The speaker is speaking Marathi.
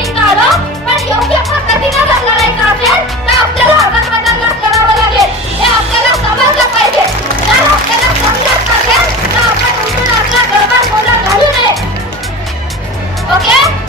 इथं आलो, पण योग्य पद्धतीने जर लढाई असेल तर आपल्याला अगोदर करावं लागेल. हे आपल्याला समजलं पाहिजे. जर आपल्याला समजत नसेल तर आपण उठून आपला गरबा गोंधळ घालू नये. ओके.